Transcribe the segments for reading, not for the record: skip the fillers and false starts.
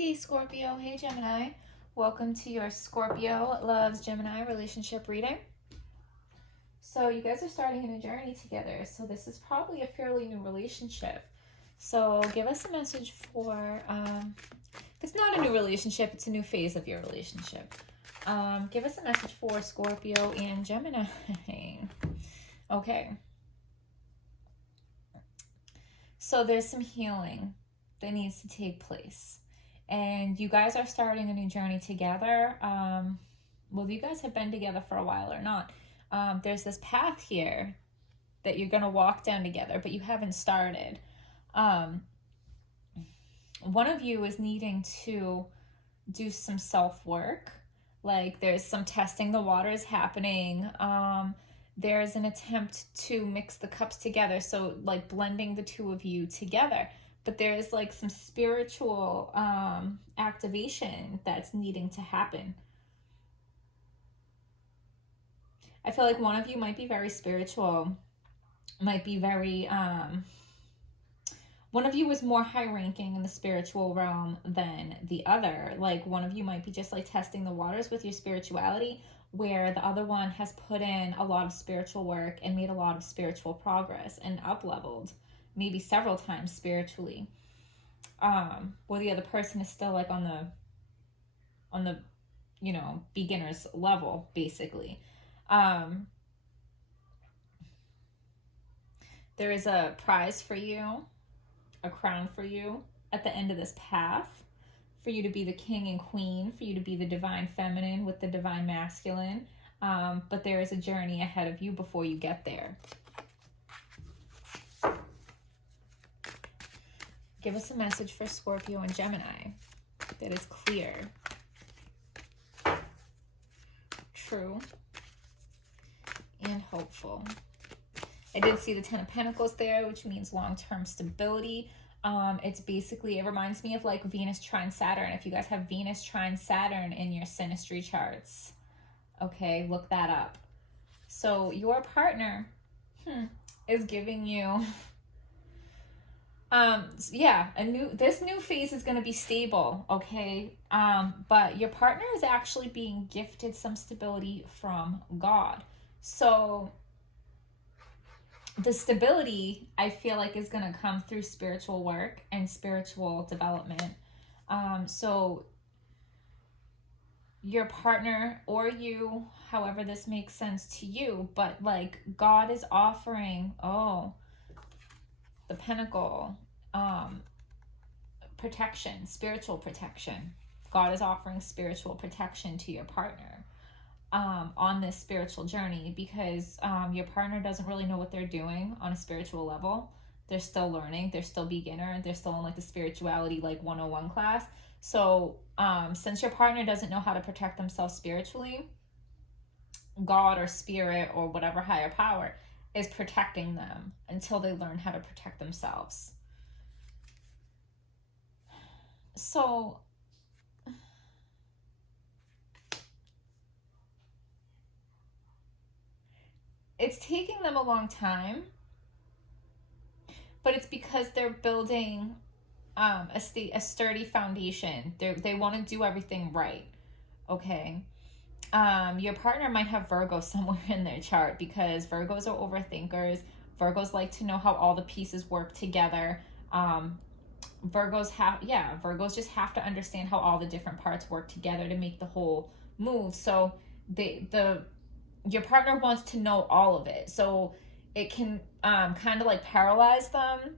Hey Scorpio, hey Gemini. Welcome to your Scorpio Loves Gemini relationship reading. So you guys are starting a new journey together. So this is probably a fairly new relationship. So give us a message for, it's not a new relationship, it's a new phase of your relationship. Give us a message for Scorpio and Gemini. Okay. So there's some healing that needs to take place. And you guys are starting a new journey together. Well, you guys have been together for a while or not. There's this path here that you're going to walk down together, but you haven't started. One of you is needing to do some self-work. Like there's some testing the waters happening. There's an attempt to mix the cups together. So like blending the two of you together. But there's like some spiritual activation that's needing to happen. I feel like one of you might be very spiritual, might be very, one of you is more high ranking in the spiritual realm than the other. Like one of you might be just like testing the waters with your spirituality, where the other one has put in a lot of spiritual work and made a lot of spiritual progress and up-leveled. Maybe several times spiritually, where the other person is still like on the beginner's level basically. There is a prize for you, a crown for you at the end of this path, for you to be the king and queen, for you to be the divine feminine with the divine masculine, but there is a journey ahead of you before you get there. Give us a message for Scorpio and Gemini that is clear, true, and hopeful. I did see the Ten of Pentacles there, which means long-term stability. It's basically, it reminds me of like Venus trine Saturn. If you guys have Venus trine Saturn in your synastry charts, okay, look that up. So your partner is giving you... this new phase is going to be stable, okay? But your partner is actually being gifted some stability from God. So the stability, I feel like, is going to come through spiritual work and spiritual development. So your partner or you, however this makes sense to you, but like God is offering, the Pentacle, protection, spiritual protection. God is offering spiritual protection to your partner on this spiritual journey, because your partner doesn't really know what they're doing on a spiritual level. They're still learning. They're still beginner. They're still in like the spirituality like 101 class. So since your partner doesn't know how to protect themselves spiritually, God or spirit or whatever higher power is protecting them until they learn how to protect themselves. So it's taking them a long time, but it's because they're building a sturdy foundation. They want to do everything right, okay? Your partner might have Virgo somewhere in their chart, because Virgos are overthinkers. Virgos like to know how all the pieces work together. Virgos just have to understand how all the different parts work together to make the whole move. So your partner wants to know all of it. So it can kind of like paralyze them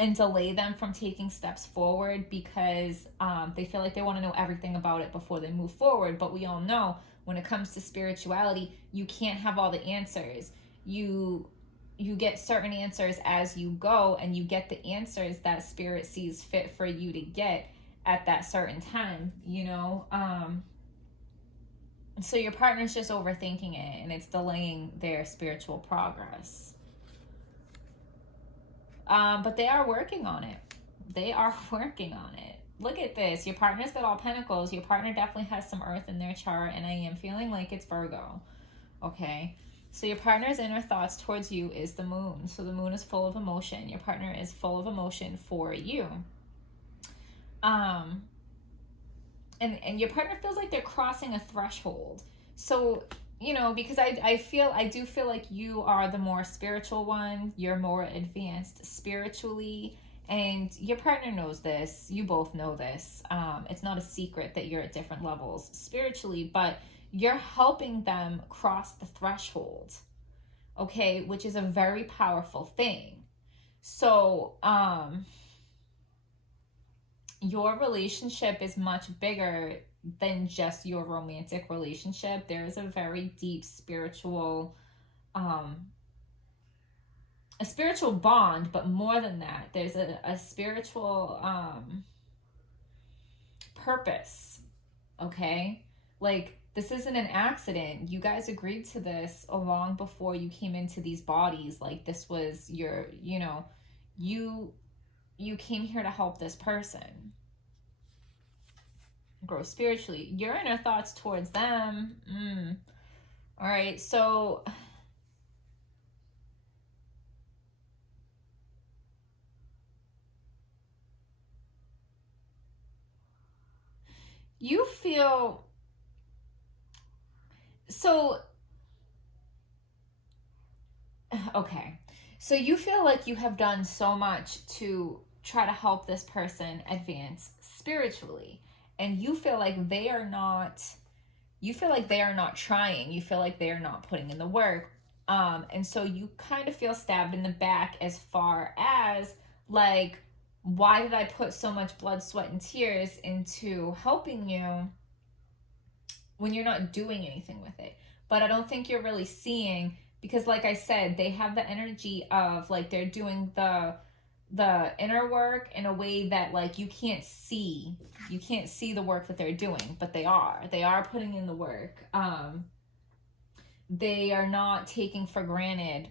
and delay them from taking steps forward, because they feel like they want to know everything about it before they move forward. But we all know when it comes to spirituality, you can't have all the answers. You get certain answers as you go, and you get the answers that spirit sees fit for you to get at that certain time, so your partner's just overthinking it, and it's delaying their spiritual progress. But they are working on it. They are working on it. Look at this. Your partner's got all pentacles. Your partner definitely has some earth in their chart, and I am feeling like it's Virgo. Okay? So your partner's inner thoughts towards you is the moon. So the moon is full of emotion. Your partner is full of emotion for you. and your partner feels like they're crossing a threshold. So, you know, because I do feel like you are the more spiritual one, you're more advanced spiritually, and your partner knows this. You both know this. It's not a secret that you're at different levels spiritually, but you're helping them cross the threshold, okay, which is a very powerful thing. So, your relationship is much bigger than just your romantic relationship. There is a very deep a spiritual bond, but more than that, there's a spiritual purpose, okay? Like, this isn't an accident. You guys agreed to this long before you came into these bodies. Like, this was your, you know, you came here to help this person grow spiritually. Your inner thoughts towards them. All right, so you feel so okay. So you feel like you have done so much to try to help this person advance spiritually, and you feel like they are not trying. You feel like they are not putting in the work. And so you kind of feel stabbed in the back as far as like, why did I put so much blood, sweat, and tears into helping you when you're not doing anything with it? But I don't think you're really seeing, because like I said, they have the energy of like they're doing the inner work in a way that like you can't see the work that they're doing, but they are putting in the work. They are not taking for granted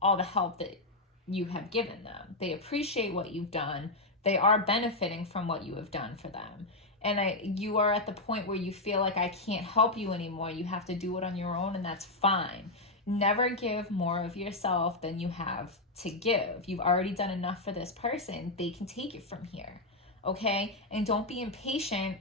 all the help that you have given them. They appreciate what you've done. They are benefiting from what you have done for them. And you are at the point where you feel like I can't help you anymore. You have to do it on your own, and that's fine. Never give more of yourself than you have to give. You've already done enough for this person. They can take it from here, okay? And don't be impatient.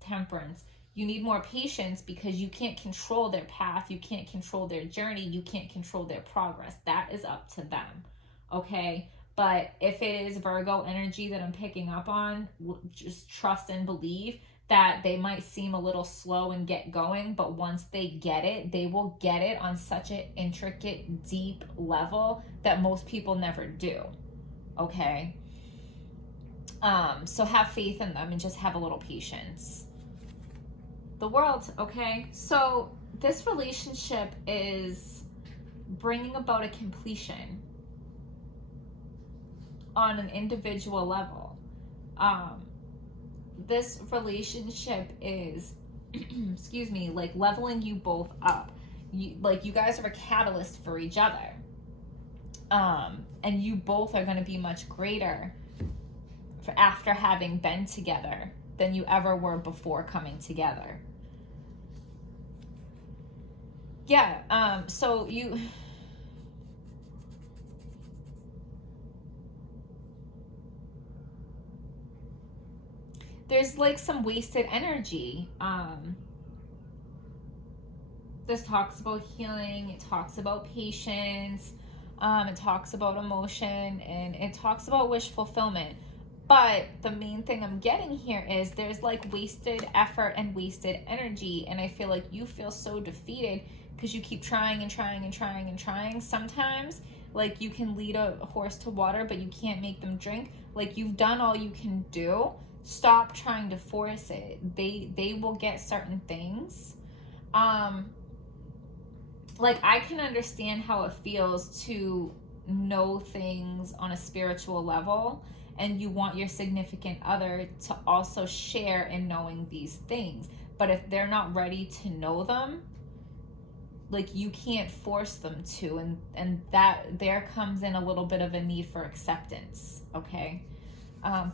Temperance. You need more patience, because you can't control their path. You can't control their journey. You can't control their progress. That is up to them, okay? But if it is Virgo energy that I'm picking up on, just trust and believe that they might seem a little slow and get going, but once they get it, they will get it on such an intricate, deep level that most people never do, okay? So have faith in them and just have a little patience. The world, okay? So this relationship is bringing about a completion on an individual level. This relationship is, excuse me, like leveling you both up. You guys are a catalyst for each other. And you both are going to be much greater after having been together than you ever were before coming together. Yeah, so there's like some wasted energy. This talks about healing, it talks about patience, it talks about emotion, and it talks about wish fulfillment. But the main thing I'm getting here is there's like wasted effort and wasted energy, and I feel like you feel so defeated because you keep trying and trying and trying and trying. Sometimes like you can lead a horse to water, but you can't make them drink. Like, you've done all you can do. Stop trying to force it. They will get certain things. Like, I can understand how it feels to know things on a spiritual level, and you want your significant other to also share in knowing these things. But if they're not ready to know them, like, you can't force them to, and that there comes in a little bit of a need for acceptance, okay?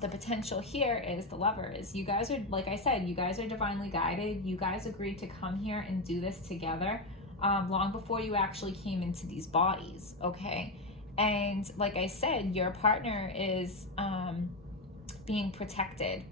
The potential here is the Lovers. You guys are, like I said, you guys are divinely guided. You guys agreed to come here and do this together long before you actually came into these bodies, okay? And like I said, your partner is being protected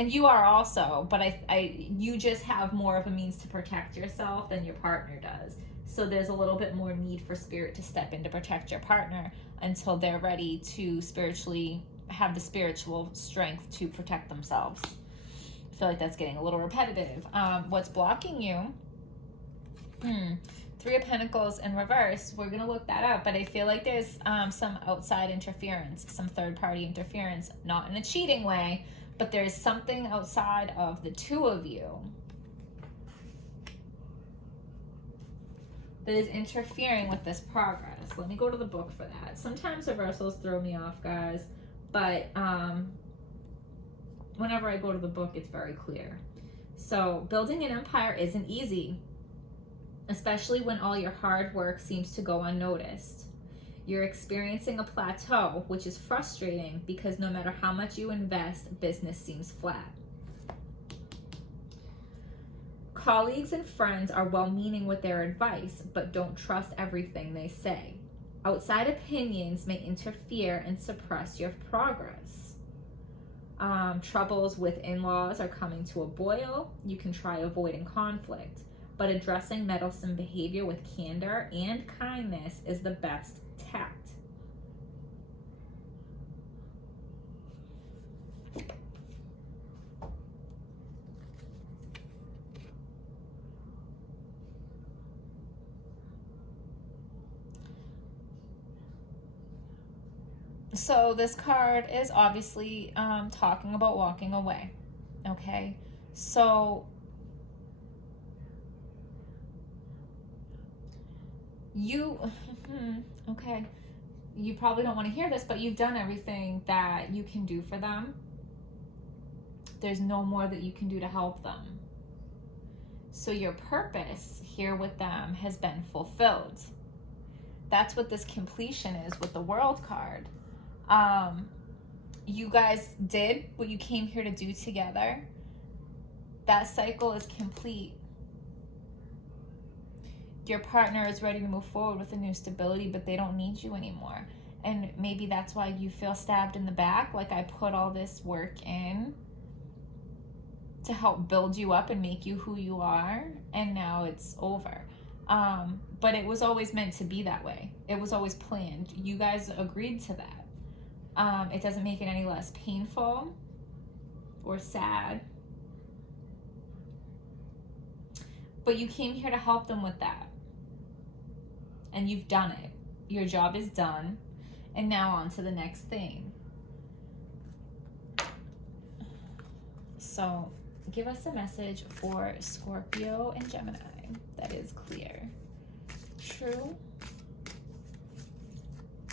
And you are also, but you just have more of a means to protect yourself than your partner does. So there's a little bit more need for spirit to step in to protect your partner until they're ready to spiritually have the spiritual strength to protect themselves. I feel like that's getting a little repetitive. What's blocking you? Three of Pentacles in reverse. We're going to look that up, but I feel like there's some outside interference, some third-party interference, not in a cheating way, but there's something outside of the two of you that is interfering with this progress. Let me go to the book for that. Sometimes reversals throw me off, guys, but whenever I go to the book, it's very clear. So building an empire isn't easy, especially when all your hard work seems to go unnoticed. You're experiencing a plateau, which is frustrating because no matter how much you invest, business seems flat. Colleagues and friends are well-meaning with their advice, but don't trust everything they say. Outside opinions may interfere and suppress your progress. Troubles with in-laws are coming to a boil. You can try avoiding conflict, but addressing meddlesome behavior with candor and kindness is the best tact. So this card is obviously talking about walking away. Okay, so you, okay, you probably don't want to hear this, but you've done everything that you can do for them. There's no more that you can do to help them. So your purpose here with them has been fulfilled. That's what this completion is with the World card. You guys did what you came here to do together. That cycle is complete. Your partner is ready to move forward with a new stability, but they don't need you anymore. And maybe that's why you feel stabbed in the back. Like, I put all this work in to help build you up and make you who you are, and now it's over. But it was always meant to be that way. It was always planned. You guys agreed to that. It doesn't make it any less painful or sad. But you came here to help them with that. And you've done it. Your job is done. And now on to the next thing. So give us a message for Scorpio and Gemini that is clear, true,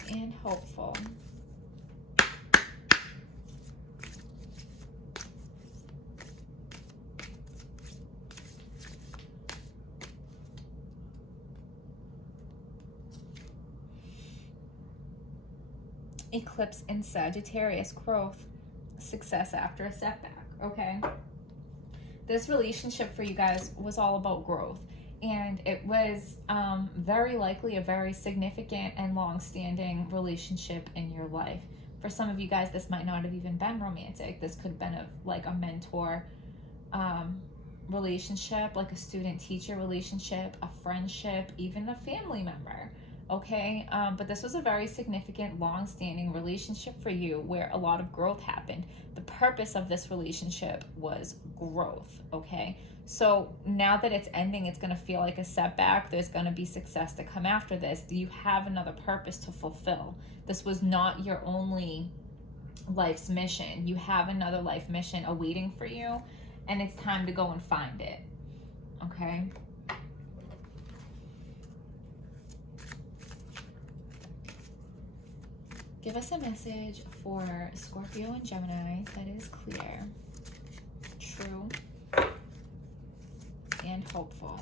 and hopeful. Eclipse in Sagittarius, growth, success after a setback. Okay, this relationship for you guys was all about growth, and it was very likely a very significant and long-standing relationship in your life. For some of you guys, this might not have even been romantic. This could have been like a mentor relationship, like a student-teacher relationship, a friendship, even a family member. Okay, but this was a very significant, long-standing relationship for you where a lot of growth happened. The purpose of this relationship was growth, okay? So now that it's ending, it's going to feel like a setback. There's going to be success to come after this. You have another purpose to fulfill. This was not your only life's mission. You have another life mission awaiting for you, and it's time to go and find it, okay? Give us a message for Scorpio and Gemini that is clear, true, and hopeful.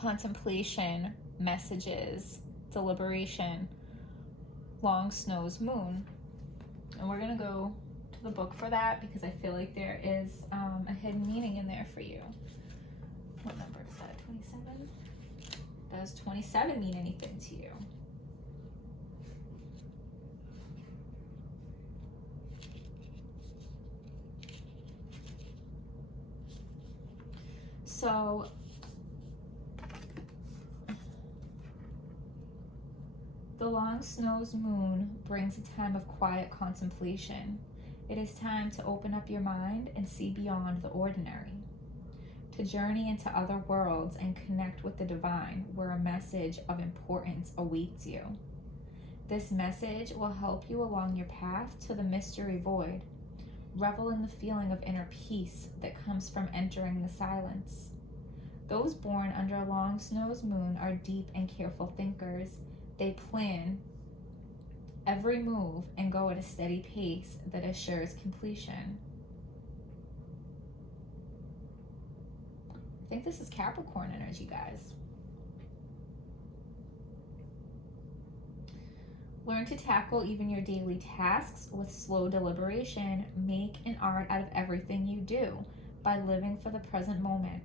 Contemplation, messages, deliberation, long snows, moon. And we're going to go to the book for that because I feel like there is a hidden meaning in there for you. What number is that? 27? Does 27 mean anything to you? So the long snow's moon brings a time of quiet contemplation. It is time to open up your mind and see beyond the ordinary, to journey into other worlds and connect with the divine, where a message of importance awaits you. This message will help you along your path to the mystery void. Revel in the feeling of inner peace that comes from entering the silence. Those born under a long snow's moon are deep and careful thinkers. They plan every move and go at a steady pace that assures completion. I think this is Capricorn energy, guys. Learn to tackle even your daily tasks with slow deliberation. Make an art out of everything you do by living for the present moment.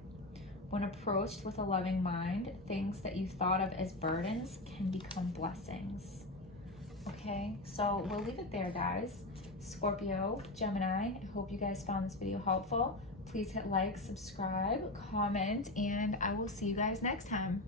When approached with a loving mind, things that you thought of as burdens can become blessings. Okay, so we'll leave it there, guys. Scorpio, Gemini, I hope you guys found this video helpful. Please hit like, subscribe, comment, and I will see you guys next time.